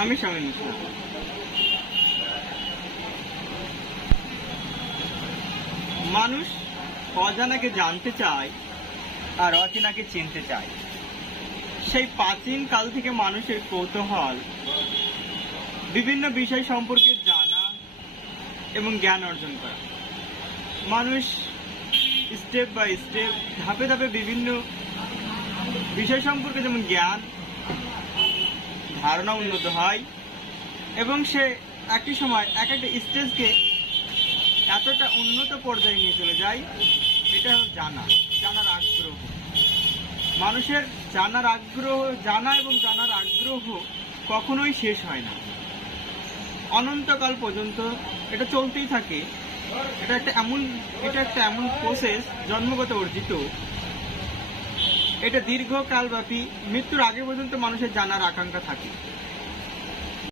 আমি ইসলাম মানুষ অজানাকে জানতে চায় আর অচেনাকে চিনতে চায়। সেই প্রাচীন কাল থেকে মানুষের কৌতূহল, বিভিন্ন বিষয় সম্পর্কে জানা এবং জ্ঞান অর্জন করা। মানুষ স্টেপ বাই স্টেপ ধাপে ধাপে বিভিন্ন বিষয় সম্পর্কে যেমন জ্ঞান ধারণা উন্নত হয় এবং সে একই সময় এক একটা স্টেজকে এতটা উন্নত পর্যায়ে নিয়ে চলে যায়, এটা হলো জানা, জানার আগ্রহ। মানুষের জানার আগ্রহ, জানা এবং জানার আগ্রহ কখনোই শেষ হয় না। অনন্তকাল পর্যন্ত এটা চলতেই থাকে। এটা একটা এমন, এটা একটা এমন প্রসেস জন্মগত অর্জিত এটা দীর্ঘকালব্যাপী মৃত্যুর আগে পর্যন্ত মানুষের জানার আকাঙ্ক্ষা থাকে।